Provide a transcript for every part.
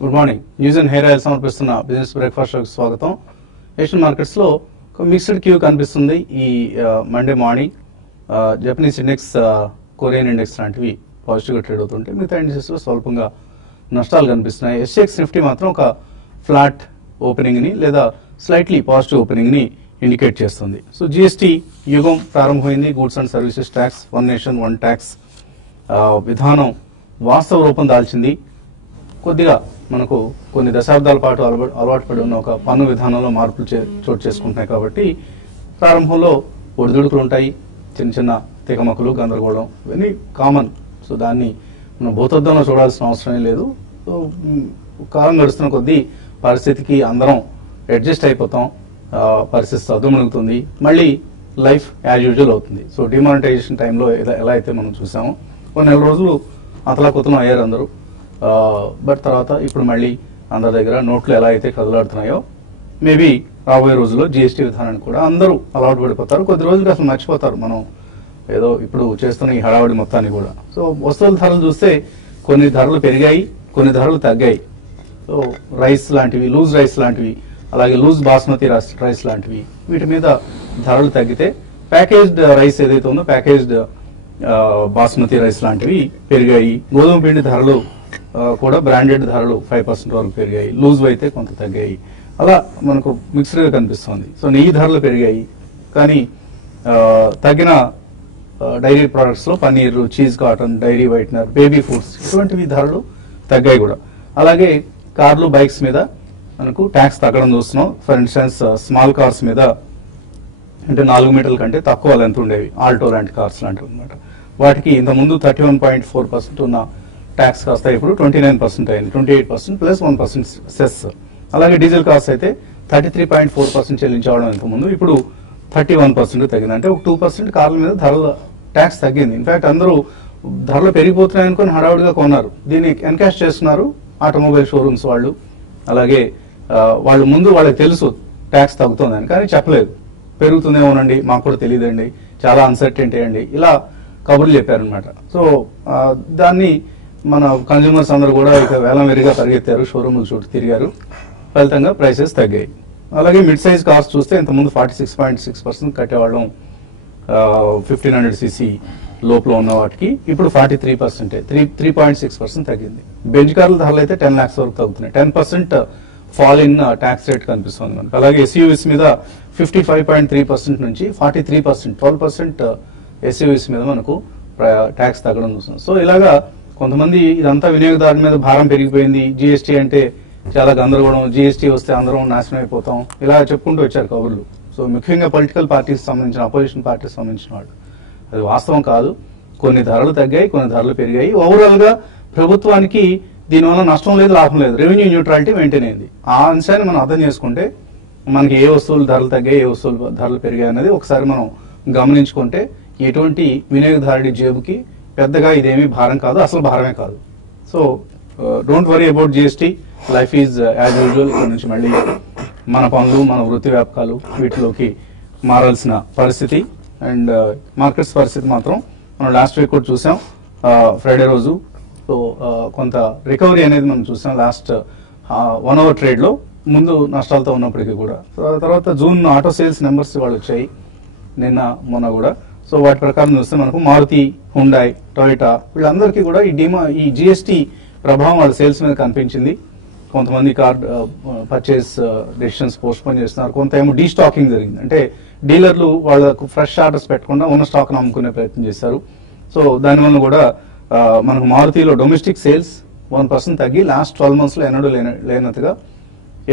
Good morning. News and hair oil సమర్పిస్తున్న business breakfast షోకి స్వాగతం. ఏషియన్ మార్కెట్స్ లో ఒక మిక్స్డ్ క్యూ కనిపిస్తుంది ఈ Monday morning. Japanese index, Korean index లాంటివి పాజిటివ్ గా ట్రేడ్ అవుతుంటే మిగతా ఇండెక్సెస్ లో స్వల్పంగా నష్టాలు కనిపిస్తున్నాయి. ఎస్ఎక్స్ నిఫ్టీ మాత్రం ఒక ఫ్లాట్ ఓపెనింగ్ ని లేదా స్లైట్లీ పాజిటివ్ ఓపెనింగ్ ని ఇండికేట్ చేస్తుంది. సో జిఎస్టీ యుగం ప్రారంభమైంది. Goods and services tax, one nation one tax విధానం వాస్తవ రూపం దాల్చింది. కొద్దిగా మనకు కొన్ని దశాబ్దాల పాటు అలవాటు పడి ఉన్న ఒక పన్ను విధానంలో మార్పులు చోటు చేసుకుంటున్నాయి కాబట్టి ప్రారంభంలో ఒడిదుడుకులు ఉంటాయి, చిన్న చిన్న తికమకులు, గందరగోళం, ఇవన్నీ కామన్. సో దాన్ని మనం భూతద్దంలో చూడాల్సిన అవసరం లేదు. సో కాలం గడుస్తున్న కొద్దీ పరిస్థితికి అందరం అడ్జస్ట్ అయిపోతాం, పరిస్థితి సద్దుమణుగుతుంది, మళ్ళీ లైఫ్ యాజ్ యూజువల్ అవుతుంది. సో డిమానిటైజేషన్ టైంలో ఎలా అయితే మనం చూసామో కొన్ని నెల రోజులు అతలాకుతలం అయ్యారు అందరూ. బట్ తర్వాత ఇప్పుడు మళ్ళీ అందరి దగ్గర నోట్లు ఎలా అయితే కదలాడుతున్నాయో మేబీ రాబోయే రోజుల్లో జిఎస్టీ విధానాన్ని కూడా అందరూ అలవాటు పడిపోతారు. కొద్ది రోజులకి అసలు మర్చిపోతారు మనం ఏదో ఇప్పుడు చేస్తున్న ఈ హడావడి మొత్తాన్ని కూడా. సో వస్తువుల ధరలు చూస్తే కొన్ని ధరలు పెరిగాయి, కొన్ని ధరలు తగ్గాయి. సో రైస్ లాంటివి, లూజ్ రైస్ లాంటివి, అలాగే లూజ్ బాస్మతి రైస్ లాంటివి, వీటి మీద ధరలు తగ్గితే ప్యాకేజ్డ్ రైస్ ఏదైతే ఉందో ప్యాకేజ్డ్ బాస్మతి రైస్ లాంటివి పెరిగాయి. గోధుమ పిండి ధరలు కూడా బ్రాండెడ్ ధరలు 5% వరకు పెరిగాయి, లూజ్ అయితే కొంత తగ్గాయి. అలా మనకు మిక్స్డ్ గా కనిపిస్తుంది. సో నెయ్యి ధరలు పెరిగాయి, కానీ తగ్గిన డైరీ ప్రొడక్ట్స్ లో paneer, cheese, cotton, dairy whitener, baby foods ఇటువంటివి ధరలు తగ్గాయి కూడా. అలాగే కార్లు, బైక్స్ మీద మనకు ట్యాక్స్ తగ్గడం చూస్తున్నాం. ఫర్ ఇన్స్టెన్స్ స్మాల్ కార్స్ మీద, అంటే 4 మీటర్ల కంటే తక్కువ లెంత్ ఉండేవి, ఆల్టో లాంటి కార్స్ లాంటివి అనమాట. వాటికి ఇంతకుముందు 31.4% ఉన్న ట్యాక్స్ కాస్త ఇప్పుడు 29% అయింది. 28% ప్లస్ 1% సెస్. అలాగే డీజిల్ కాస్ట్ అయితే 33.4% చెల్లించడం ఇంతకుముందు, ఇప్పుడు 31% తగ్గింది. అంటే ఒక 2% కార్ల మీద ధరల ట్యాక్స్ తగ్గింది. ఇన్ఫాక్ట్ అందరూ ధరలు పెరిగిపోతున్నాయనుకొని హడావుడిగా కొన్నారు. దీన్ని ఎన్కాష్ చేస్తున్నారు ఆటోమొబైల్ షోరూమ్స్ వాళ్ళు. అలాగే వాళ్ళు ముందు వాళ్ళకి తెలుసు ట్యాక్స్ తగ్గుతుందని, కానీ చెప్పలేదు. పెరుగుతుందేమోనండి, మాకు కూడా తెలియదండి, చాలా అన్సర్టెంటీ అండి, ఇలా కబుర్లు చెప్పారనమాట. సో దాన్ని మన కన్జ్యూమర్స్ అందరూ కూడా ఇక వేలం వెరిగా పరిగెత్తారు, షోరూముల చుట్టూ తిరిగారు, ఫలితంగా ప్రైసెస్ తగ్గాయి. అలాగే మిడ్ సైజ్ కార్స్ చూస్తే ఇంతకుముందు 46.6% కట్టేవాళ్ళం 1500cc లోపల ఉన్న వాటికి, ఇప్పుడు 43%, 3.6% తగ్గింది. బెంచ్ కార్ల ధరలు అయితే 10 lakhs వరకు తగ్గుతున్నాయి. 10% ఫాల్ ఇన్ ట్యాక్స్ రేట్ కనిపిస్తుంది మనకు. అలాగే ఎస్యూవీస్ మీద 55.3% నుంచి 43%, 12% ఎస్యూవీస్ మీద మనకు ట్యాక్స్ తగ్గడం చూస్తున్నాం. సో ఇలాగా కొంతమంది ఇదంతా వినియోగదారుల మీద భారం పెరిగిపోయింది, జిఎస్టీ అంటే చాలా గందరగోళం, జిఎస్టీ వస్తే అందరం నాశనం అయిపోతాం, ఇలా చెప్పుకుంటూ వచ్చారు కబుర్లు. సో ముఖ్యంగా పొలిటికల్ పార్టీస్ సంబంధించిన, అపోజిషన్ పార్టీస్ సంబంధించిన వాళ్ళు, అది వాస్తవం కాదు. కొన్ని ధరలు తగ్గాయి, కొన్ని ధరలు పెరిగాయి. ఓవరాల్ గా ప్రభుత్వానికి దీనివల్ల నష్టం లేదు, లాభం లేదు, రెవెన్యూ న్యూట్రాలిటీ మెయింటైన్ అయింది. ఆ అంశాన్ని మనం అర్థం చేసుకుంటే మనకి ఏ వస్తువులు ధరలు తగ్గాయి, ఏ వస్తువులు ధరలు పెరిగాయి అనేది ఒకసారి మనం గమనించుకుంటే ఎటువంటి వినియోగదారుడి జేబుకి పెద్దగా ఇదేమీ భారం కాదు, అసలు భారమే కాదు. So don't worry about GST, life is as usual. ఇక్కడ నుంచి మళ్ళీ మన పనులు, మన వృత్తి వ్యాపకాలు వీటిలోకి మారాల్సిన పరిస్థితి. అండ్ మార్కెట్స్ పరిస్థితి మాత్రం మనం లాస్ట్ వీక్ కూడా చూసాం, ఫ్రైడే రోజు. సో కొంత రికవరీ అనేది మనం చూసాం లాస్ట్ 1 hour ట్రేడ్ లో, ముందు నష్టాలతో ఉన్నప్పటికీ కూడా. తర్వాత జూన్ ఆటో సేల్స్ నెంబర్స్ వాళ్ళు వచ్చాయి నిన్న మొన్న కూడా. సో వాటి ప్రకారం చూస్తే మనకు మారుతి, హుండాయ్, టొయోటా వీళ్ళందరికీ కూడా ఈ జిఎస్టీ ప్రభావం వాళ్ళ సేల్స్ మీద కనిపించింది. కొంతమంది car purchase decisions post phone చేస్తున్నారు, కొంత ఏమో డీస్టాకింగ్ జరిగింది. అంటే డీలర్లు వాళ్ళకు ఫ్రెష్ ఆర్డర్స్ పెట్టకుండా ఉన్న స్టాక్ అమ్ముకునే ప్రయత్నం చేశారు. సో దానివల్ల కూడా మనకు మారుతిలో డొమెస్టిక్ సేల్స్ 1% తగ్గి లాస్ట్ 12 months లో ఎన్నడూ లేనట్టుగా,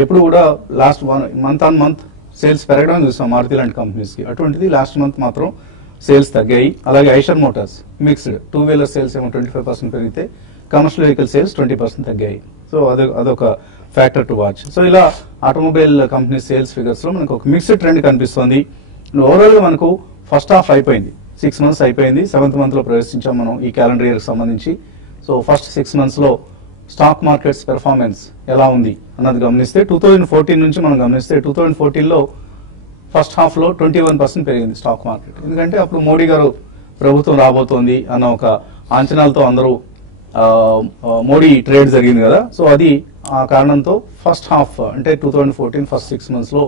ఎప్పుడు కూడా last month on month sales పెరగడం చూసాం మారుతి లాంటి కంపెనీస్ కి. అటువంటిది లాస్ట్ మంత్ మాత్రం సేల్స్ తగ్గాయి. అలాగే Eicher Motors mixed, 2-wheeler sales ఏమో 25% పెరిగితే కమర్షియల్ వెహికల్ సేల్స్ 20% తగ్గాయి. సో అదొక ఫ్యాక్టర్ టు వాచ్. సో ఇలా ఆటోమొబైల్ కంపెనీ సేల్స్ ఫిగర్స్ లో మనకు ఒక మిక్స్డ్ ట్రెండ్ కనిపిస్తుంది. ఓవరాల్ గా మనకు ఫస్ట్ హాఫ్ అయిపోయింది, 6 months అయిపోయింది, 7th month లో ప్రవేశించాం మనం ఈ క్యాలెండర్ ఇయర్ కి సంబంధించి. సో ఫస్ట్ 6 months లో స్టాక్ మార్కెట్స్ పెర్ఫార్మెన్స్ ఎలా ఉంది అన్నది గమనిస్తే 2014 నుంచి మనం గమనిస్తే 2014 లో ఫస్ట్ హాఫ్ లో 21% పెరిగింది స్టాక్ మార్కెట్. ఎందుకంటే అప్పుడు మోడీ గారు ప్రభుత్వం రాబోతోంది అన్న ఒక అంచనాలతో అందరూ మోడీ ట్రేడ్ జరిగింది కదా, సో అది ఆ కారణంతో ఫస్ట్ హాఫ్ అంటే 2014 ఫస్ట్ 6 months లో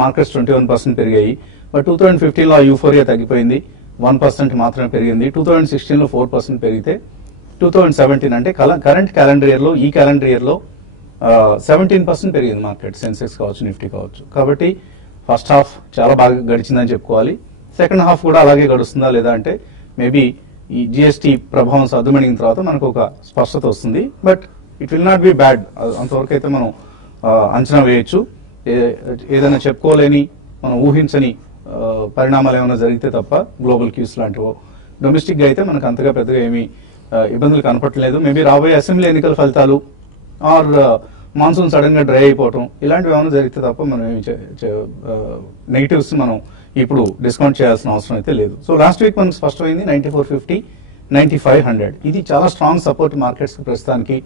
మార్కెట్స్ 21% పెరిగాయి. బట్ 2015లో ఆ యూఫోరియా తగ్గిపోయింది, 1% మాత్రమే పెరిగింది. 2016లో 4% పెరిగితే 2017 అంటే కరెంట్ క్యాలెండర్ ఇయర్ లో, ఈ క్యాలెండర్ ఇయర్ లో 17% పెరిగింది మార్కెట్, సెన్సెక్స్ కావచ్చు, నిఫ్టీ కావచ్చు. కాబట్టి ఫస్ట్ హాఫ్ చాలా బాగా గడిచిందని చెప్పుకోవాలి. సెకండ్ హాఫ్ కూడా అలాగే గడుస్తుందా లేదా అంటే మేబీ ఈ జిఎస్టీ ప్రభావం సర్దుమణిగిన తర్వాత మనకు ఒక స్పష్టత వస్తుంది. But it will not be bad, అంతవరకు అయితే మనం అంచనా వేయొచ్చు. ఏదైనా చెప్పుకోలేని, మనం ఊహించని పరిణామాలు ఏమైనా జరిగితే తప్ప గ్లోబల్ క్యూస్ లాంటివో, డొమెస్టిక్ గా అయితే మనకు అంతగా పెద్దగా ఏమీ ఇబ్బందులు కనపట్లేదు. మేబీ రాబోయే అసెంబ్లీ ఎన్నికల ఫలితాలు ఆర్ మాన్సూన్ సడన్ గా డ్రై అయిపోవటం ఇలాంటివి ఏమైనా జరిగితే తప్ప మనం నెగిటివ్స్ మనం ఇప్పుడు డిస్కౌంట్ చేయాల్సిన అవసరం అయితే లేదు. సో లాస్ట్ వీక్ మనకు స్పష్టమైంది 9450, 9500 ఇది చాలా స్ట్రాంగ్ సపోర్ట్ మార్కెట్స్ ప్రస్తుతానికి.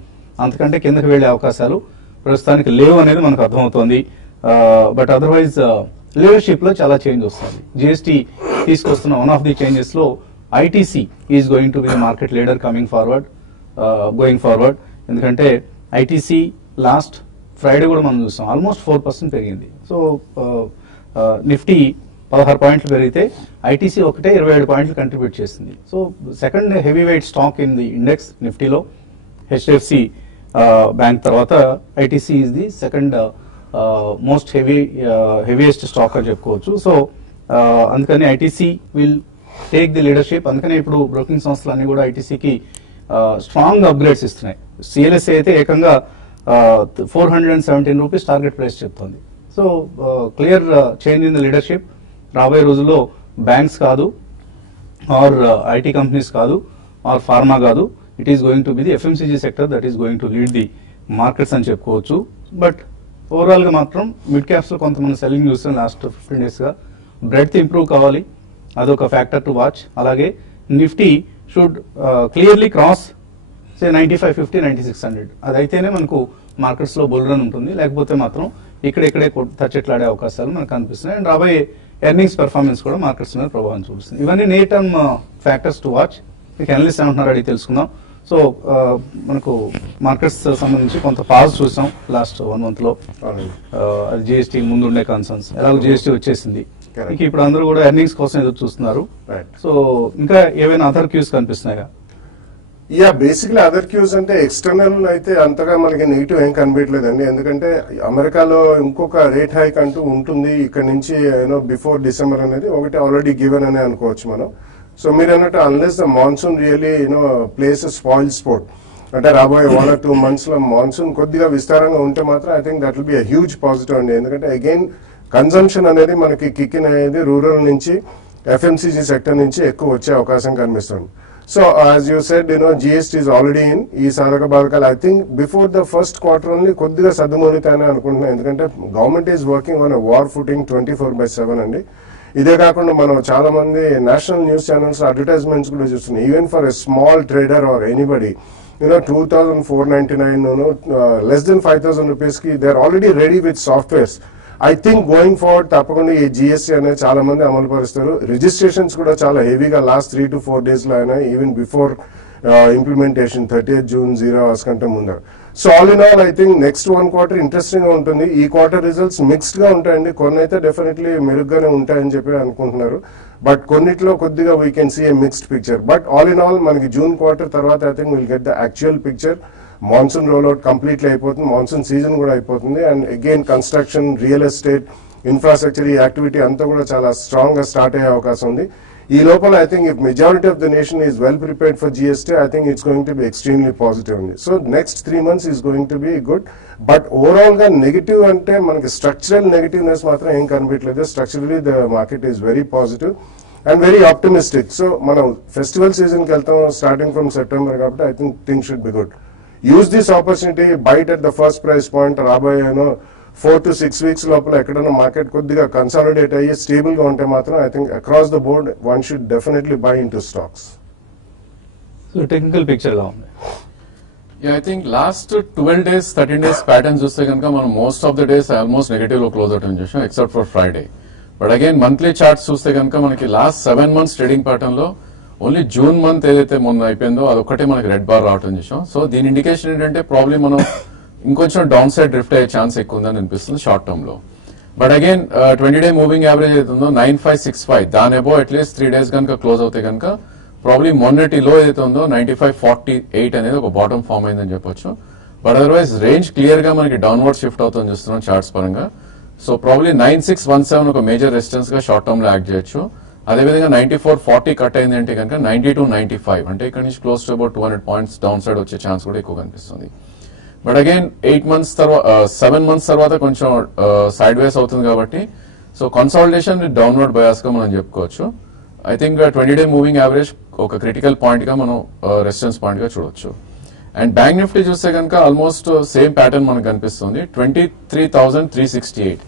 అంతకంటే కిందకి వెళ్లే అవకాశాలు ప్రస్తుతానికి లేవు అనేది మనకు అర్థమవుతోంది. బట్ అదర్వైజ్ లీడర్షిప్ లో చాలా చేంజ్ వస్తుంది. జిఎస్టీ తీసుకొస్తున్న వన్ ఆఫ్ ది చేంజెస్ లో ITC is going to be the market leader coming forward, going forward. ఎందుకంటే ఐటీసీ లాస్ట్ ఫ్రైడే కూడా మనం చూస్తాం ఆల్మోస్ట్ 4% పెరిగింది. సో నిఫ్టీ 16 పాయింట్లు పెరిగితే ఐటీసీ ఒకటే 27 పాయింట్లు కంట్రిబ్యూట్ చేసింది. So second heavy weight stock in the index నిఫ్టీలో హెచ్డిఎఫ్సి బ్యాంక్ తర్వాత ITC is the second most heaviest stock అని చెప్పుకోవచ్చు. సో అందుకని ITC will take the leadership. అందుకనే ఇప్పుడు బ్రోకింగ్ సంస్థలన్నీ కూడా ఐటీసీకి స్ట్రాంగ్ అప్గ్రేడ్స్ ఇస్తున్నాయి. సిఎల్ఎస్ఏ అయితే ఏకంగా 417 రూపీస్ టార్గెట్ ప్రైస్ చెప్తోంది. So clear change in the leadership. రాబోయే రోజుల్లో బ్యాంక్స్ కాదు, ఆర్ ఐటీ కంపెనీస్ కాదు, ఆర్ ఫార్మా కాదు, it is going to be the FMCG sector that is going to lead the markets అని చెప్పుకోవచ్చు. బట్ ఓవరాల్ గా మాత్రం మిడ్ క్యాప్స్ లో కొంతమంది సెల్లింగ్ చూస్తాం లాస్ట్ 15 days గా. బ్రెడ్త్ ఇంప్రూవ్ కావాలి, అదొక ఫ్యాక్టర్ టు వాచ్. అలాగే నిఫ్టీ షుడ్ క్లియర్లీ క్రాస్ సే 9550, 9600 అదైతేనే మనకు మార్కెట్స్ లో బుల్ రన్ ఉంటుంది. లేకపోతే మాత్రం ఇక్కడే తచ్చెట్లాడే అవకాశాలు మనకు కనిపిస్తున్నాయి. అండ్ రాబోయే ఎర్నింగ్స్ పెర్ఫార్మెన్స్ కూడా మార్కెట్స్ మీద ప్రభావం చూపిస్తుంది. ఇవన్నీ near term factors to watch. మీకు అనలిస్ట్ ఏమంటున్నారు అడిగి తెలుసుకుందాం. సో మనకు మార్కెట్స్ సంబంధించి కొంత పాజ్ చూసాం లాస్ట్ 1 month లో. అది జిఎస్టీ ముందు ఉండే కన్సర్న్స్, ఎలాగో జిఎస్టీ వచ్చేసింది, ఇప్పుడు అందరూ కూడా ఎర్నింగ్స్ కోసం ఎదురు చూస్తున్నారు. సో ఇంకా ఏవైనా అదర్ క్యూస్ కనిపిస్తున్నాయా? బేసిక్లీ అదర్ క్యూస్ అంటే ఎక్స్టర్నల్ అయితే అంతగా మనకి నెగిటివ్ ఏం కనిపించలేదండి. ఎందుకంటే అమెరికాలో ఇంకొక రేట్ హైక్ అంటూ ఉంటుంది ఇక్కడ నుంచి బిఫోర్ డిసెంబర్ అనేది ఒకటి ఆల్రెడీ గివెన్ అనే అనుకోవచ్చు మనం. సో మీరు అన్నట్టు unless the monsoon really place spoil sport అంటే రాబోయే 1 or 2 months లో మాన్సూన్ కొద్దిగా విస్తారంగా ఉంటే మాత్రం I think that will be huge positive అండి. ఎందుకంటే అగైన్ కన్సంప్షన్ అనేది మనకి కిక్ ఇన్ అనేది రూరల్ నుంచి ఎఫ్ఎంసీజీ సెక్టర్ నుంచి ఎక్కువ వచ్చే అవకాశం కనిపిస్తుంది. So as you said, GST is already in. ఈ సాధక బాధకాలు I think before the first quarter only కొద్దిగా సర్దుమణితానే అనుకుంటున్నాను. ఎందుకంటే government is working on war footing 24/7 అండి. ఇదే కాకుండా మనం చాలా మంది నేషనల్ న్యూస్ ఛానల్స్ అడ్వర్టైజ్మెంట్స్ కూడా చూస్తున్నాం. Even for a small trader or anybody 2,499 less than 5,000 rupees కి they are already ready with softwares. I think going forward తప్పకుండా ఈ జిఎస్టీ అనేది చాలా మంది అమలు పరుస్తారు. రిజిస్ట్రేషన్స్ కూడా చాలా హెవీగా లాస్ట్ 3 to 4 days లో అయినా, even before implementation 30th June 0 hours కంటే ముందు. So all in all I think next 1 quarter interesting గా ఉంటుంది. ఈ క్వార్టర్ రిజల్ట్స్ మిక్స్డ్ గా ఉంటాయండి. కొన్ని అయితే డెఫినెట్లీ మెరుగ్గానే ఉంటాయని చెప్పి అనుకుంటున్నారు. బట్ కొన్నిట్లో కొద్దిగా we can see a mixed picture. But all in all మనకి జూన్ క్వార్టర్ తర్వాత I think will get the actual picture. Monsoon rollout completely అయిపోతుంది, మాన్సూన్ సీజన్ కూడా అయిపోతుంది. And again construction, real estate, infrastructure ఈ activity అంతా కూడా చాలా strong గా స్టార్ట్ అయ్యే అవకాశం ఉంది. ఈ లోపల I think if majority of the nation is well prepared for GST I think it's going to be extremely positive ఉంది. So next 3 months is going to be good. But overall గా negative అంటే మనకి structural negativeness మాత్రం ఏం కనిపించలేదు. Structurally the market is very positive and very optimistic. So మనం festival season కి వెళ్తాం స్టార్టింగ్ ఫ్రమ్ సెప్టెంబర్ కాబట్టి I think things should be good. Use this opportunity, buy it at the first price point. రాబోయే 4 to 6 weeks లోపల ఎక్కడైనా market కొద్దిగా consolidate అయ్యి stable గా ఉంటే మాత్రం I think across the board one should definitely by in to stocks. So technical picture గా ఉంది. I think last 12 days 13 days pattern చూస్తే కనుక మనం most of the days almost negative లో క్లోజ్ అవుట్ చూసాం except for Friday. But again monthly charts చూస్తే కనుక మనకి లాస్ట్ 7 months ట్రేడింగ్ ప్యాటర్న్ లో ఓన్లీ జూన్ మంత్ ఏదైతే మొన్న అయిపోయిందో అదొక్కటే మనకి రెడ్ బార్ రావటం చూసాం. సో దీని ఇండికేషన్ ఏంటంటే ప్రాబ్లీ మనం ఇంకొంచెం డౌన్ సైడ్ డ్రిఫ్ట్ అయ్యే ఛాన్స్ ఎక్కువ ఉందని అనిపిస్తుంది షార్ట్ టర్మ్ లో. But again 20-day moving average అవుతుందో 9565 దాని అబో అట్లీస్ట్ 3 days కనుక క్లోజ్ అవుతే కనుక ప్రాబ్లీ మొన్నటి లో ఏదైతే ఉందో 9548 అనేది ఒక బాటమ్ ఫామ్ అయిందని చెప్పొచ్చు. బట్ అదర్వైజ్ రేంజ్ క్లియర్ గా మనకి డౌన్వర్డ్ షిఫ్ట్ అవుతుంది చూస్తున్నాం చార్ట్స్ పరంగా. సో ప్రాబ్లీ 9617 ఒక మేజర్ రెసిస్టెన్స్ గా షార్ట్ టర్మ్ లో యాక్ట్ చేయొచ్చు. అదేవిధంగా 9440 కట్ అయింది అంటే కనుక 9295 అంటే ఇక్కడ నుంచి close to about 200 points down side వచ్చే ఛాన్స్ కూడా ఎక్కువ కనిపిస్తుంది. బట్ అగైన్ 8 months తర్వాత 7 months తర్వాత కొంచెం సైడ్ వేస్ అవుతుంది కాబట్టి so consolidation with downward bias గా మనం చెప్పుకోవచ్చు. I think 20-day moving average ఒక క్రిటికల్ పాయింట్ గా మనం రెసిస్టెన్స్ పాయింట్ గా చూడొచ్చు. అండ్ బ్యాంక్ నిఫ్టీ చూస్తే కనుక ఆల్మోస్ట్ సేమ్ ప్యాటర్న్ మనకు కనిపిస్తుంది. 23,368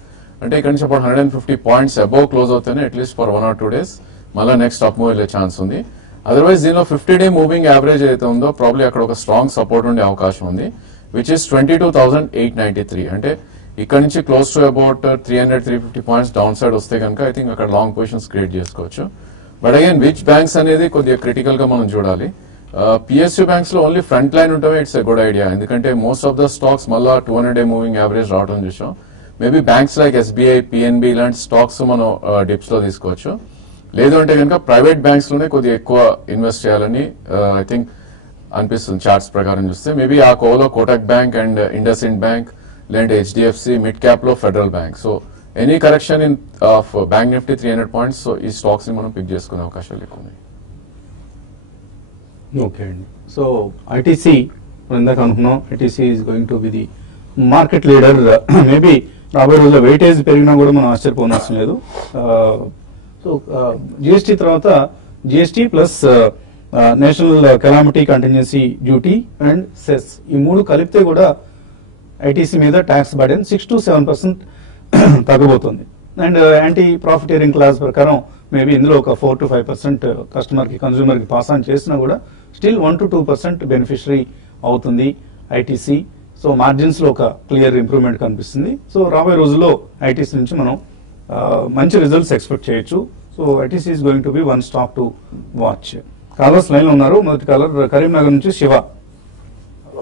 అంటే ఇక్కడ నుంచి అప్పుడు 150 points అబౌవ్ క్లోజ్ అవుతేనే అట్లీస్ట్ ఫర్ 1 or 2 days మళ్ళీ నెక్స్ట్ అప్ మూవ్ వెళ్ళే ఛాన్స్ ఉంది. అదర్వైజ్ దీనిలో 50-day మూవింగ్ యావరేజ్ అయితే ఉందో ప్రాబ్లీ అక్కడ ఒక స్ట్రాంగ్ సపోర్ట్ ఉండే అవకాశం ఉంది, విచ్ ఇస్ 22,893 అంటే ఇక్కడ నుంచి close to about 300-350 points down side వస్తే కనుక ఐ థింక్ అక్కడ లాంగ్ పొజిషన్స్ క్రియేట్ చేసుకోవచ్చు. బట్ అగైన్ విచ్ బ్యాంక్స్ అనేది కొద్దిగా క్రిటికల్ గా మనం చూడాలి. PSU బ్యాంక్స్ లో ఓన్లీ ఫ్రంట్ లైన్ ఉంటే ఇట్స్ ఎ గుడ్ ఐడియా, ఎందుకంటే మోస్ట్ ఆఫ్ ద స్టాక్స్ మళ్ళా 200-day మూవింగ్ యావరేజ్ రావడం చూసాం. Maybe banks like SBI, PNB ఇలాంటి స్టాక్స్ మనం డిప్స్ లో తీసుకోవచ్చు. లేదు అంటే కనుక ప్రైవేట్ బ్యాంక్స్ లోనే కొద్దిగా ఎక్కువ ఇన్వెస్ట్ చేయాలని ఐ థింక్ అనిపిస్తుంది చార్ట్స్ ప్రకారం చూస్తే. మేబీ ఆ కోలో Kotak Bank and IndusInd Bank లేదంటే HDFC, మిడ్ క్యాప్ లో Federal Bank. So any correction in of Bank Nifty 300 points, so ఈ స్టాక్స్ ని మనం పిక్ చేసుకునే అవకాశాలు ఎక్కువ ఉన్నాయి. ఓకే అండి. సో ఐటీసీ ఇందాక అనుకున్నాం, ITC is going to be the market leader. Maybe రాబోయే రోజుల్లో వెయిటేజ్ పెరిగినా కూడా మనం ఆశ్చర్యపోనవసరం లేదు. సో జిఎస్టీ తర్వాత GST plus national calamity contingency duty and cess ఈ మూడు కలిపితే కూడా ఐటీసీ మీద ట్యాక్స్ బర్డెన్ 6 to 7% తగ్గబోతుంది. అండ్ యాంటీ ప్రాఫిటేరింగ్ క్లాస్ ప్రకారం మేబీ ఇందులో ఒక 4 to 5% కస్టమర్కి కన్జ్యూమర్కి పాస్ ఆన్ చేసినా కూడా స్టిల్ 1 to 2% బెనిఫిషరీ అవుతుంది ఐటీసీ. సో మార్జిన్స్ లో ఒక క్లియర్ ఇంప్రూవ్మెంట్ కనిపిస్తుంది. సో రాబోయే రోజుల్లో ఐటీసీ నుంచి మనం మంచి రిజల్ట్స్ ఎక్స్పెక్ట్ చేయొచ్చు. So ITC is going to be one stock to watch. Callers line లో ఉన్నారు. మొదటి కాలర్ కరీంనగర్ నుంచి శివ.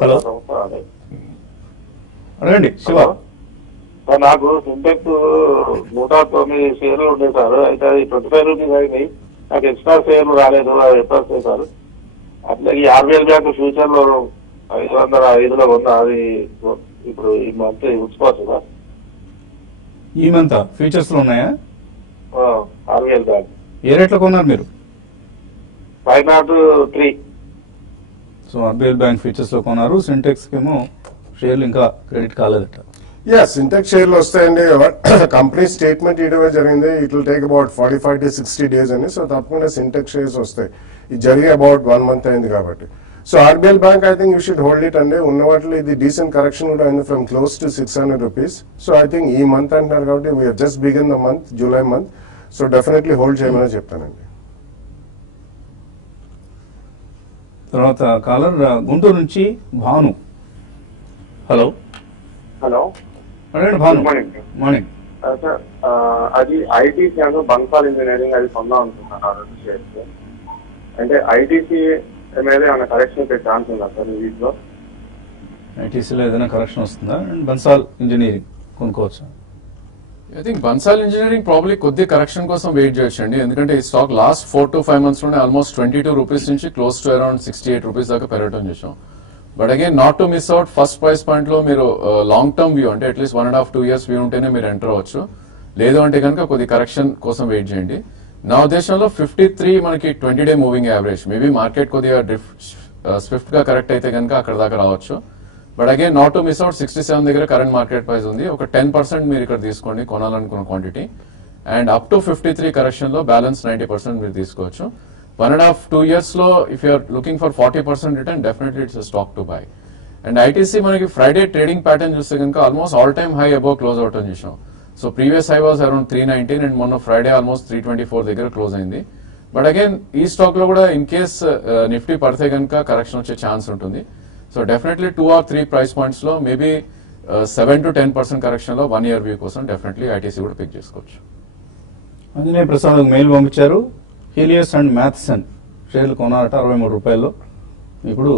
హలో, అడగండి శివ. నాకు సింటెక్స్ 109 షేర్లు ఉండే సార్, అయితే అది 25 రూపీస్ అయినాయి. నాకు ఎక్స్ట్రా షేర్లు రాలేదు, అది ఎప్పుడు వస్తాయి సార్? అట్లాగే RBL బ్యాంక్ ఫ్యూచర్ లో 505లో ఉంది, అది ఇప్పుడు ఈ మంత్ ఉంచుకోవచ్చు సార్? ఈ మంత్ ఫ్యూచర్స్ లో ఉన్నాయా? RBL బ్యాంక్ ఏ రేట్లో కొన్నారు మీరు? 503. సో RBL బ్యాంక్ ఫ్యూచర్స్ లో కొన్నారు. సింటెక్స్ ఏమో షేర్లు ఇంకా క్రెడిట్ కాలేదట. సింటెక్స్ షేర్లు వస్తాయండి. కంపెనీ స్టేట్మెంట్ ఇవ్వడమే జరిగింది. It will take about 45 to 60 days అని. సో తప్పకుండా సింటెక్స్ షేర్స్ వస్తాయి. ఇది జరిగి అబౌట్ 1 month అయింది కాబట్టి. So RBL bank I think you should hold it అండి. ఉన్న వాటిలో ఇది డీసెంట్ కరెక్షన్ కూడా అయింది from close to 600 rupees. So I think ఈ మంత్ అంటున్నారు కాబట్టి we have just begin the month, July month. So definitely hold చేయమని చెప్తానండి. తర్వాత కాలర్ గుంటూరు నుంచి భాను. హలో. హలో, అడగండి భాను. Morning sir. అది ఐటీసీ అంటే బన్సాల్ ఇంజనీరింగ్ అది కొందాం అనుకుంటున్నారు షేర్స్. అంటే ఐటీసీ మీద ఏమైనా కరెక్షన్ ఛాన్స్ ఉందా సార్ ఈ వీక్ లో? ఐటీసీలో ఏదైనా కరెక్షన్ వస్తుందా? అండ్ బన్సాల్ ఇంజనీరింగ్ కొనుక్కోవచ్చు. I think Bansal engineering probably కొద్ది కరెక్షన్ కోసం వెయిట్ చేయొచ్చండి, ఎందుకంటే ఈ స్టాక్ లాస్ట్ 4 to 5 months లోనే ఆల్మోస్ట్ 22 rupees నుంచి క్లోజ్ టు అరౌండ్ 68 rupees దాకా పెరగడం చూసాం. But again not to miss out, first price point లో మీరు లాంగ్ టర్మ్ వ్యూ అంటే అట్లీస్ట్ 1.5-2 years వ్యూ ఉంటేనే మీరు ఎంటర్ అవ్వచ్చు. లేదు అంటే కనుక కొద్ది కరెక్షన్ కోసం వెయిట్ చేయండి. నా ఉద్దేశంలో 53 మనకి 20-day moving average. Maybe market కొద్దిగా స్విఫ్ట్ గా కరెక్ట్ అయితే కనుక అక్కడ దాకా రావచ్చు. But again not to miss out 67 దగ్గర కరెంట్ మార్కెట్ ప్రైస్ ఉంది. ఒక 10% మీరు ఇక్కడ తీసుకోండి కొనాలనుకున్న quantity. And up to 53 correction లో బ్యాలెన్స్ 90% మీరు తీసుకోవచ్చు. 1.5-2 years లో if you're looking for 40% return, definitely it's stock to buy. And ITC మనకి ఫ్రైడే ట్రేడింగ్ ప్యాటర్న్ చూస్తే కనుక almost all time high above close అవటం చూసాం. So previous high was around 319 and మొన్న ఫ్రైడే ఆల్మోస్ట్ 324 దగ్గర క్లోజ్ అయింది. But again ఈ stock లో కూడా ఇన్ కేస్ నిఫ్టీ పడితే కనుక కరెక్షన్ వచ్చే ఛాన్స్ ఉంటుంది. So definitely 2 or 3 price points లో మేబీ 7 to 10% కరెక్షన్ లో 1 year వ్యూ కోసం డెఫినెట్లీ ఐటీసీ కూడా పిక్ చేసుకోవచ్చు. అంజనేయ ప్రసాద్ మెయిల్ పంపించారు. హీలియస్ అండ్ మ్యాథ్సన్ షేర్లు కొన్నారట 63 రూపాయల్లో, ఇప్పుడు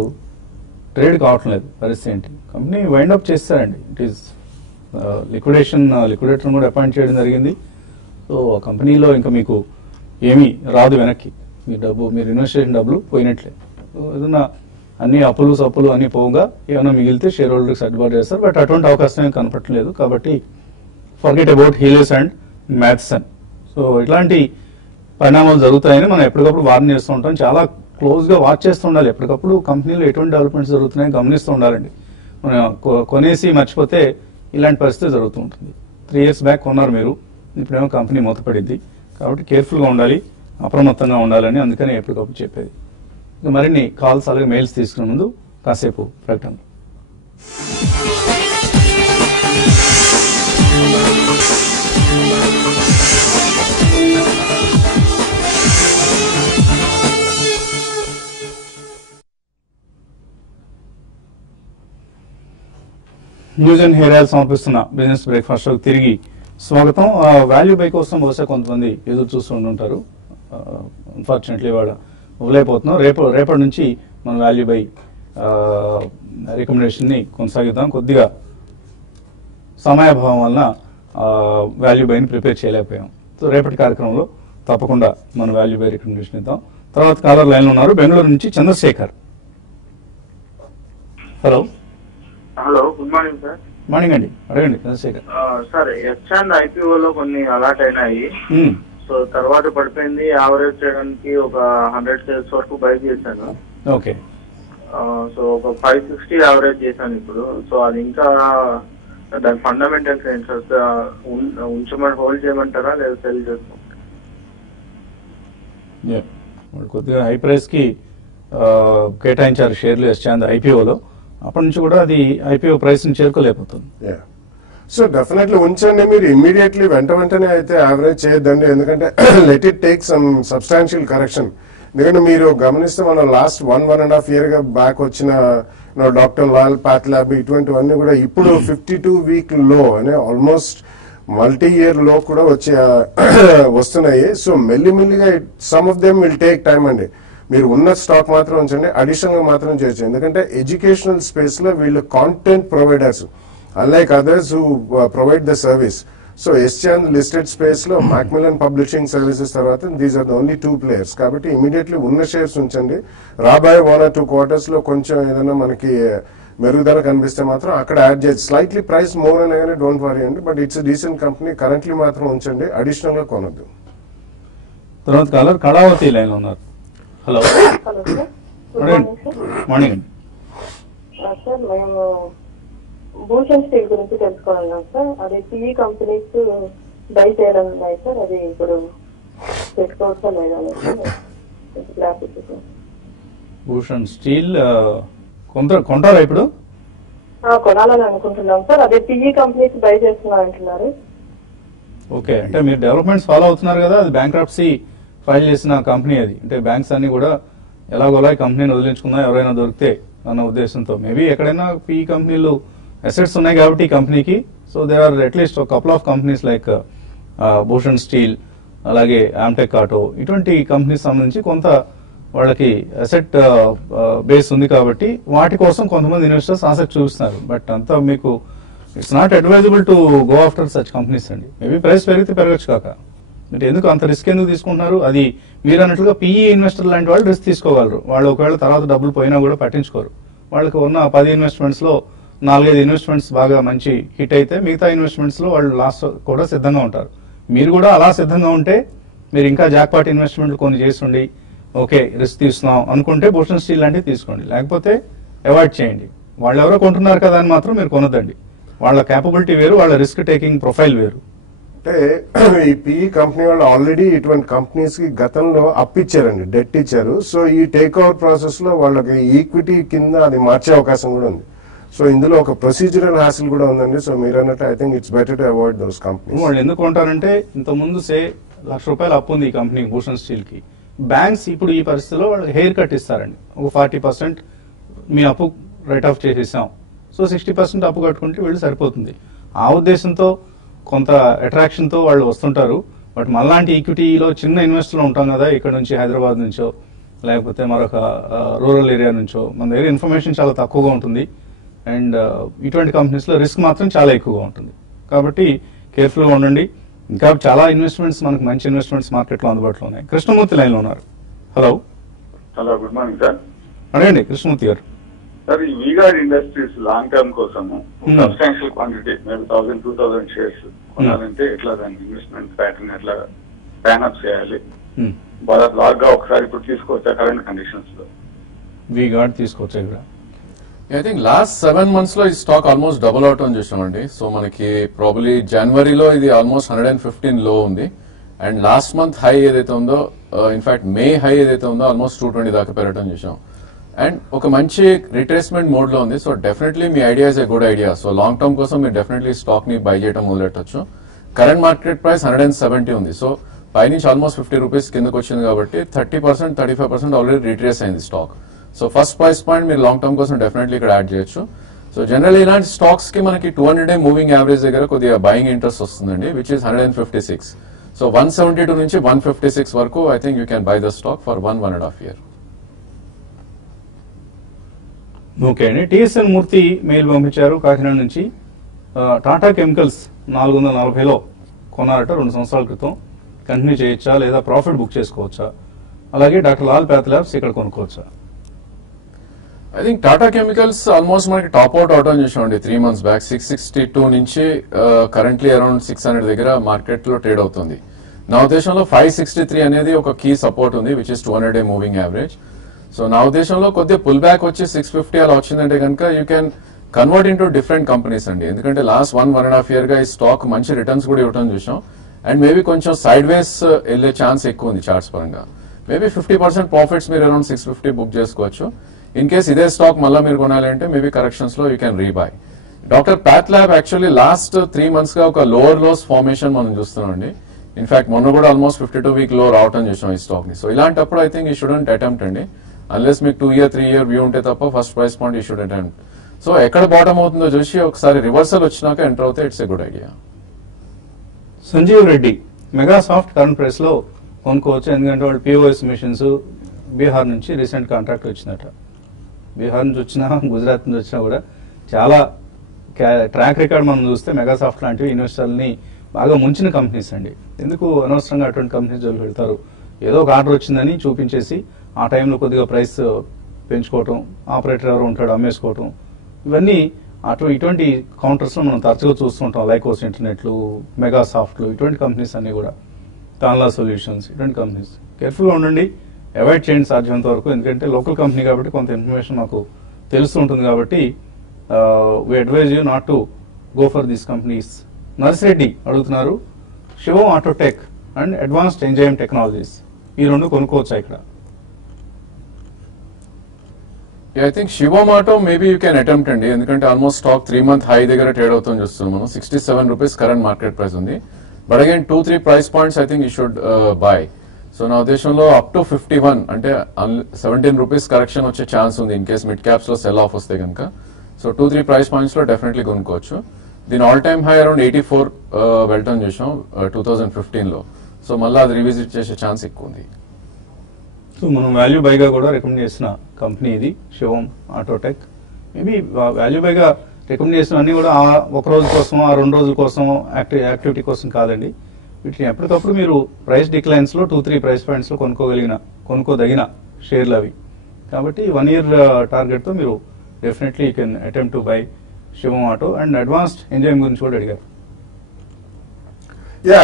ట్రేడ్ కావటం లేదు. పరిస్థితి ఏంటి? కంపెనీ వైండప్ చేస్తారండి. ఇట్ ఈస్ లిక్విడేటర్ కూడా అపాయింట్ చేయడం జరిగింది. సో ఆ కంపెనీలో ఇంకా మీకు ఏమీ రాదు వెనక్కి. మీరు ఇన్వెస్ట్ చేసిన డబ్బులు పోయినట్లే. సో ఏదన్నా అన్ని అప్పులు అన్ని పోగా ఏమైనా మిగిలితే షేర్ హోల్డర్కి సర్దుబాటు చేస్తారు. బట్ అటువంటి అవకాశం ఏం కనపడలేదు. కాబట్టి ఫర్గెట్ అబౌట్ హీలెస్ అండ్ మ్యాథ్సన్. సో ఇట్లాంటి పరిణామాలు జరుగుతాయని మనం ఎప్పటికప్పుడు వార్న్ చేస్తూ ఉంటాం. చాలా క్లోజ్గా వాచ్ చేస్తూ ఉండాలి. ఎప్పటికప్పుడు కంపెనీలో ఎటువంటి డెవలప్మెంట్స్ జరుగుతున్నాయో గమనిస్తూ ఉండాలండి. మనం కొనేసి మర్చిపోతే ఇలాంటి పరిస్థితి జరుగుతూ ఉంటుంది. 3 years బ్యాక్ కొన్నారు మీరు, ఇప్పుడేమో కంపెనీ మూతపడింది. కాబట్టి కేర్ఫుల్గా ఉండాలి, అప్రమత్తంగా ఉండాలని అందుకని ఎప్పటికప్పుడు చెప్పేది. ఇక మరిన్ని కాల్స్ అలాగే మెయిల్స్ తీసుకునే ముందు కాసేపు ప్రకటన. న్యూస్ అండ్ హెయిర్ ఆయిల్ సమర్పిస్తున్న బిజినెస్ బ్రేక్ఫాస్ట్ షోకి తిరిగి స్వాగతం. వాల్యూ బై కోసం బహుశా కొంతమంది ఎదురు చూస్తూ ఉంటారు. అన్ఫార్చునేట్లీ వాళ్ళ వదిలేకపోతున్నాం. రేపటి నుంచి మన వాల్యూ బై రికమెండేషన్ని కొనసాగిద్దాం. కొద్దిగా సమయాభావం వలన వాల్యూ బైని ప్రిపేర్ చేయలేకపోయాం. సో రేపటి కార్యక్రమంలో తప్పకుండా మన వాల్యూ బై రికమెండేషన్ ఇద్దాం. తర్వాత కాలర్ లైన్లో ఉన్నారు బెంగళూరు నుంచి Chandrashekar. Hello. Hello, good morning sir. Morning అండి, అడగండి చంద్రశేఖర్. సార్ ఎక్స్చాంజ్ ఐపీఓలో కొన్ని అలాట్ అయినాయి. సో తర్వాత పడిపోయింది. యావరేజ్ చేయడానికి ఒక 100 shares వరకు బై చేశాను. ఓకే. సో ఒక 560 యావరేజ్ చేశాను ఇప్పుడు. సో అది ఇంకా దాని ఫండమెంటల్స్ ఏంటి సార్? ఉంచమని హోల్డ్ చేయమంటారా లేదా సెల్ చేసుకోమంటారా? కొద్దిగా హై ప్రైస్ కి కేటాయించారు షేర్లు ఎక్స్చాంజ్ ఐపీఓలో. అప్పటి నుంచి కూడా అది ఐపీఓ ప్రైస్ ని చేరుకోలేకపోతుంది. సో డెఫినెట్లీ ఉంచండి. మీరు ఇమ్మీడియట్లీ వెంటనే అయితే యావరేజ్ చేయొద్దండి. ఎందుకంటే let it take some substantial correction. ఎందుకంటే మీరు గమనిస్తే మనం లాస్ట్ 1.5 year గా బ్యాక్ వచ్చిన డాక్టర్ లాల్, పాత్ ల్యాబ్ ఇటువంటివన్నీ కూడా ఇప్పుడు 52-week లో అనే ఆల్మోస్ట్ మల్టీ-ఇయర్ లో కూడా వస్తున్నాయి. సో మెల్లిమెల్లిగా some of them will take time అండి. మీరు ఉన్న స్టాక్ మాత్రం ఉంచండి, అడిషనల్ గా మాత్రం చేయొచ్చు. ఎందుకంటే ఎడ్యుకేషనల్ స్పేస్ లో వీళ్ళు content providers, unlike others who provide the service. So exchange listed space లో మ్యాక్మిలన్ పబ్లిషింగ్ సర్వీసెస్ తర్వాత these are the only 2 players. కాబట్టి ఇమీడియట్లీ ఉన్న షేర్స్ ఉంచండి. రాబోయే 1 or 2 quarters లో కొంచెం ఏదైనా మనకి మెరుగుదల కనిపిస్తే మాత్రం అక్కడ యాడ్ చేయొచ్చు. స్లైట్లీ ప్రైస్ మోర్ అయినా కానీ డోంట్ వరీ అండి. But it's decent company. Currently మాత్రం ఉంచండి, అడిషనల్ గా కొనొద్దు. తర్వాత కాలర్ కళావతి లైన్ లో ఉన్నారు. హలో. మార్నింగ్ అండి. సార్ మేము భూషణ్ స్టీల్ గురించి తెలుసుకోవాలన్నాం సార్. అది పిఈ కంపెనీస్ బై చేయాలని ఉన్నాయి సార్. అది ఇప్పుడు పెట్టుకోవచ్చా లేదా? భూషణ్ స్టీల్ కొంటారా ఇప్పుడు? కొనాలని అనుకుంటున్నాం సార్. అదే పిఈ కంపెనీస్ బై చేస్తున్నా అంటున్నారు. ఓకే, అంటే మీరు డెవలప్మెంట్స్ ఫాలో అవుతున్నారు కదా. అది బ్యాంక్రప్సీ ఫైల్ చేసిన కంపెనీ అది. అంటే బ్యాంక్స్ అన్ని కూడా ఎలాగోలా ఈ కంపెనీని వదిలించుకున్నా ఎవరైనా దొరికితే అన్న ఉద్దేశంతో. మేబీ ఎక్కడైనా పిఈ కంపెనీలు అసెట్స్ ఉన్నాయి కాబట్టి ఈ కంపెనీకి. So they are at least couple of companies like Bhushan steel, అలాగే ఆమ్టెక్ ఆటో, ఇటువంటి కంపెనీస్ సంబంధించి కొంత వాళ్ళకి అసెట్ బేస్ ఉంది కాబట్టి వాటి కోసం కొంతమంది ఇన్వెస్టర్స్ ఆసక్తి చూపిస్తున్నారు. బట్ అంతా మీకు it's not advisable to go after such companies అండి. మేబీ ప్రైస్ పెరిగితే పెరగచ్చు కాక. అంటే ఎందుకు అంత రిస్క్ ఎందుకు తీసుకుంటున్నారు? అది మీరు అన్నట్లుగా పిఈ ఇన్వెస్టర్ లాంటి వాళ్ళు రిస్క్ తీసుకోగలరు. వాళ్ళు ఒకవేళ తర్వాత డబ్బులు పోయినా కూడా పట్టించుకోరు. వాళ్ళకి ఉన్న 10 ఇన్వెస్ట్మెంట్స్ లో 4-5 ఇన్వెస్ట్మెంట్స్ బాగా మంచి హిట్ అయితే మిగతా ఇన్వెస్ట్మెంట్స్ లో వాళ్ళు లాస్ట్ కూడా సిద్ధంగా ఉంటారు. మీరు కూడా అలా సిద్ధంగా ఉంటే మీరు ఇంకా జాక్పాట్ ఇన్వెస్ట్మెంట్లు కొన్ని చేస్తుండి ఓకే రిస్క్ తీస్తున్నాం అనుకుంటే భూషణ్ స్టీల్ లాంటివి తీసుకోండి. లేకపోతే అవాయిడ్ చేయండి. వాళ్ళు ఎవరో కొంటున్నారు కదా అని మాత్రం మీరు కొనొద్దండి. వాళ్ళ క్యాపబిలిటీ వేరు, వాళ్ళ రిస్క్ టేకింగ్ ప్రొఫైల్ వేరు. అంటే ఈ పిఈ కంపెనీ వాళ్ళు ఆల్రెడీ ఇటువంటి కంపెనీస్ కి గతంలో అప్పిచ్చారండి, డెట్ ఇచ్చారు. సో ఈ టేక్ ఓవర్ ప్రాసెస్ లో వాళ్ళకి ఈక్విటీ కింద అది మార్చే అవకాశం కూడా ఉంది. సో ఇందులో ఒక ప్రొసీజరల్ హాసిల్ కూడా ఉందండి. సో మీరు అన్నట్టు I think it's better to avoid those companies. వాళ్ళు ఎందుకు కొంటారంటే ఇంత ముందు ₹1,00,000 అప్పు ఉంది ఈ కంపెనీ భూషణ్ స్టీల్ కి. బ్యాంక్స్ ఇప్పుడు ఈ పరిస్థితిలో వాళ్ళకి హెయిర్ కట్ ఇస్తారండి. ఒక 40% మీ అప్పు రైట్ ఆఫ్ చేసేసాం, సో 60% అప్పు కట్టుకుంటే వీళ్ళు సరిపోతుంది. ఆ ఉద్దేశంతో కొంత అట్రాక్షన్ తో వాళ్ళు వస్తుంటారు. బట్ మళ్ళాంటి ఈక్విటీలో చిన్న ఇన్వెస్టర్లు ఉంటాం కదా, ఇక్కడ నుంచి హైదరాబాద్ నుంచో లేకపోతే మరొక రూరల్ ఏరియా నుంచో మన దగ్గర ఇన్ఫర్మేషన్ చాలా తక్కువగా ఉంటుంది. అండ్ ఇటువంటి కంపెనీస్లో రిస్క్ మాత్రం చాలా ఎక్కువగా ఉంటుంది. కాబట్టి కేర్ఫుల్గా ఉండండి. ఇంకా చాలా ఇన్వెస్ట్మెంట్స్, మనకు మంచి ఇన్వెస్ట్మెంట్స్ మార్కెట్లో అందుబాటులో ఉన్నాయి. కృష్ణమూర్తి లైన్లో ఉన్నారు. Hello. Hello, good morning sir. అడగండి కృష్ణమూర్తి గారు. సార్, ఈ వీగార్డ్ ఇండస్ట్రీస్ లాంగ్ టర్మ్ కోసము సబ్స్టాన్షియల్ క్వాంటిటీ మేబీ 1000-2000 షేర్స్ కొనాలంటే ఎట్లా దాని ఇన్వెస్ట్మెంట్ ప్యాటర్న్ ఎట్లా ప్లాన్ అప్ చేయాలి? బాగా లాగ్ గా ఒకసారి ఇప్పుడు తీసుకోవచ్చా కరెంట్ కండిషన్స్ లో? వీగార్డ్ తీసుకోవచ్చా ఇక్కడ? ఐ థింక్ లాస్ట్ 7 months లో ఈ స్టాక్ ఆల్మోస్ట్ డబుల్ అవుట్ అని చూసామండి. సో మనకి ప్రాబ్లీ జనవరిలో ఇది ఆల్మోస్ట్ 115 లో ఉంది. అండ్ లాస్ట్ మంత్ హై ఏదైతే ఉందో, ఇన్ఫాక్ట్ మే హై ఏదైతే ఉందో ఆల్మోస్ట్ 220 దాకా పెరగడం చూసాం. అండ్ ఒక మంచి రిట్రేస్మెంట్ మోడ్ లో ఉంది. So definitely me idea is a good idea. So long term కోసం మీరు డెఫినెట్లీ స్టాక్ ని బై చేయడం మొదలెట్టచ్చు. కరెంట్ మార్కెట్ ప్రైస్ 170 ఉంది. సో పైనుంచి ఆల్మోస్ట్ 50 రూపీస్ కిందకు వచ్చింది కాబట్టి 30%, 35% ఆల్రెడీ రిట్రేస్ అయింది stock. So first price point మీరు లాంగ్ టర్మ్ కోసం డెఫినెట్లీ ఇక్కడ యాడ్ చేయొచ్చు. సో జనరల్ ఇలాంటి స్టాక్స్ కి మనకి 200-day మూవింగ్ యావరేజ్ దగ్గర కొద్దిగా బయింగ్ ఇంట్రెస్ట్ వస్తుందండి, విచ్ ఇస్ 156. సో 172 నుంచి 156 వరకు I think you can buy the stock for 1.5 year. Okay అండి. టిఎస్ఎన్ మూర్తి మెయిల్ పంపించారు కాకినాడ నుంచి. టాటా కెమికల్స్ 440లో కొన్నారట 2 సంవత్సరాల క్రితం. కంటిన్యూ చేయొచ్చా లేదా ప్రాఫిట్ బుక్ చేసుకోవచ్చా? అలాగే డాక్టర్ లాల్ ప్యాథ్ ల్యాబ్స్ ఇక్కడ కొనుక్కోవచ్చా? I think Tata chemicals almost మనకి టాప్ అవుట్ అవటం చూసామండి 3 months బ్యాక్. 662 నుంచి కరెంట్లీ అరౌండ్ 600 దగ్గర మార్కెట్ లో ట్రేడ్ అవుతుంది. నా ఉద్దేశంలో 563 అనేది ఒక కీ సపోర్ట్ ఉంది, which is 200-day moving average. So నా ఉద్దేశంలో కొద్దిగా పుల్ బ్యాక్ వచ్చి 650 అలా వచ్చిందంటే కనుక you can convert into different companies అండి. ఎందుకంటే లాస్ట్ 1.5 year గా ఈ స్టాక్ మంచి రిటర్న్స్ కూడా ఇవ్వడం చూసాం. అండ్ మేబీ కొంచెం సైడ్ వేస్ వెళ్లే ఛాన్స్ ఎక్కువ ఉంది చార్ట్స్ పరంగా. మేబీ 50% ప్రాఫిట్స్ మీరు అరౌండ్ 650 బుక్ చేసుకోవచ్చు. ఇన్ కేస్ ఇదే స్టాక్ మళ్ళీ మీరు కొనాలంటే మేబీ కరెక్షన్స్ లో you can రీబై. Doctor path lab actually last 3 months గా ఒక లోవర్ లోస్ ఫార్మేషన్ మనం చూస్తున్నాం అండి. ఇన్ఫాక్ట్ మొన్న కూడా ఆల్మోస్ట్ 52-week లో రావటం చూసాం ఈ స్టాక్ ని. సో ఇలాంటప్పుడు I think you shouldn't attempt అండి, అన్లెస్ మీకు 2-year 3-year వ్యూ ఉంటే తప్ప first price point you should attempt. So ఎక్కడ బాటమ్ అవుతుందో చూసి ఒకసారి రివర్సల్ వచ్చినాక ఎంటర్ అవుతే it's a good idea. Sanjeev Reddy Mega Soft current price లో కొనుక్కోవచ్చు. ఎందుకంటే వాళ్ళు పిఓఎస్ మిషన్స్ బీహార్ నుంచి రీసెంట్ కాంట్రాక్ట్ వచ్చిందట. బీహార్ నుంచి వచ్చినా గుజరాత్ నుంచి వచ్చినా కూడా చాలా ట్రాక్ రికార్డ్ మనం చూస్తే మెగా సాఫ్ట్ లాంటివి ఇన్వెస్టర్లని బాగా ముంచిన కంపెనీస్ అండి. ఎందుకు అనవసరంగా అటువంటి కంపెనీస్ జోలికి వెళ్తారు? ఏదో ఒక ఆర్డర్ వచ్చిందని చూపించేసి ఆ టైంలో కొద్దిగా ప్రైస్ పెంచుకోవటం, ఆపరేటర్ ఎవరు ఉంటాడు అమ్మేసుకోవటం, ఇవన్నీ ఇటువంటి కౌంటర్స్లో మనం తరచుగా చూస్తుంటాం. లైకోస్ ఇంటర్నెట్లు, మెగా సాఫ్ట్లు, ఇటువంటి కంపెనీస్ అన్ని కూడా, తాన్లా సొల్యూషన్స్, ఇటువంటి కంపెనీస్ కేర్ఫుల్గా ఉండండి, అవాయిడ్ చేయండి సాధ్యమంత వరకు. ఎందుకంటే లోకల్ కంపెనీ కాబట్టి కొంత ఇన్ఫర్మేషన్ మాకు తెలుస్తూ ఉంటుంది కాబట్టి we advise you not to go for these companies. Narsireddy అడుగుతున్నారు, Shivam autotech and advanced enzyme technologies ఈ 2 కొనుక్కోవచ్చా ఇక్కడ? I think Shivam auto maybe you can attempt అండి. ఎందుకంటే ఆల్మోస్ట్ స్టాక్ 3 month హై దగ్గర ట్రేడ్ అవుతుంది చూస్తున్నాం మనం. 67 రూపీస్ కరెంట్ మార్కెట్ ప్రైస్ ఉంది. But again 2-3 price points I think you should buy. So నా ఉద్దేశంలో అప్ టు 51 అంటే 17 రూపీస్ కరెక్షన్ వచ్చే ఛాన్స్ ఉంది ఇన్ కేస్ మిడ్ క్యాప్స్ లో సెల్ ఆఫ్ వస్తే కనుక. సో 2-3 ప్రైస్ పాయింట్స్ లో డెఫినెట్లీ కొనుక్కోవచ్చు. దీని ఆల్ టైమ్ హై అరౌండ్ 84 వెళ్ళటం చూసాం 2015 లో. సో మళ్ళీ అది రివిజిట్ చేసే ఛాన్స్ ఎక్కువ ఉంది. సో మనం వాల్యూ బైగా కూడా రికమెండ్ చేసిన కంపెనీ ఇది శివం ఆటోటెక్. మేబీ వాల్యూ బైగా రికమెండ్ చేసిన అన్ని కూడా ఆ 1 రోజు కోసం, ఆ 2 రోజుల కోసం, యాక్టివిటీ కోసం కాదండి. వీటిని ఎప్పటికప్పుడు మీరు ప్రైస్ డిక్లైన్స్ లో 2-3 ప్రైస్ పాయింట్స్ లో కొనుక్కోదగిన షేర్లు అవి. కాబట్టి 1 year టార్గెట్ తో మీరు definitely you can attempt to buy Shivam auto. And advanced enzyme గురించి కూడా అడిగారు.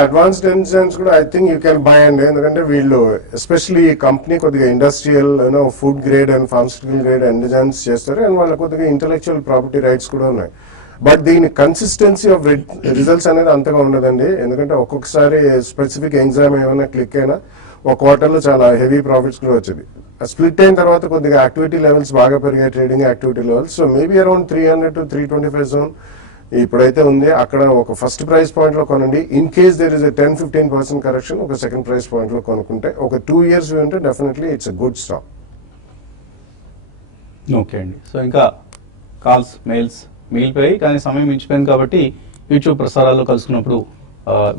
అడ్వాన్స్డ్ ఎంజైమ్స్ కూడా I think you can buy అండి. ఎందుకంటే వీళ్ళు ఎస్పెషల్లీ ఈ కంపెనీ కొద్దిగా industrial food grade and pharmaceutical grade enzymes చేస్తారు. అండ్ వాళ్ళ కొద్దిగా ఇంటెలెక్చువల్ ప్రాపర్టీ రైట్స్ కూడా ఉన్నాయి. బట్ దీని కన్సిస్టెన్సీ ఆఫ్ రిజల్ట్స్ అనేది అంతగా ఉండదండి. ఎందుకంటే ఒక్కొక్కసారి స్పెసిఫిక్ ఎంజైమ్ ఏమైనా క్లిక్ అయినా ఒక క్వార్టర్లో చాలా హెవీ ప్రాఫిట్స్ కూడా వచ్చింది. స్ప్లిట్ అయిన తర్వాత కొద్దిగా యాక్టివిటీ లెవెల్స్ బాగా పెరిగాయి, trading activity levels. So maybe around 300 to 325 zone ఇప్పుడైతే ఉంది. అక్కడ ఒక ఫస్ట్ ప్రైస్ పాయింట్ లో కొనండి. In case there is 10-15% correction ఒక సెకండ్ ప్రైస్ పాయింట్ లో కొనుక్కుంటే ఒక 2 years ఉంటే definitely it's a good stock. Okay అండి. సో ఇంకా కాల్స్, మెయిల్స్ మిగిలిపోయాయి, కానీ సమయం మించిపోయింది కాబట్టి యూట్యూబ్ ప్రసారాల్లో కలుసుకున్నప్పుడు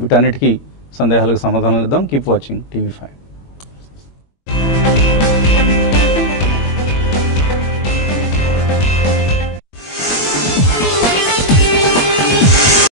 వీటన్నిటికీ సందేహాలకు సమాధానాలు ఇద్దాం. Keep watching TV5.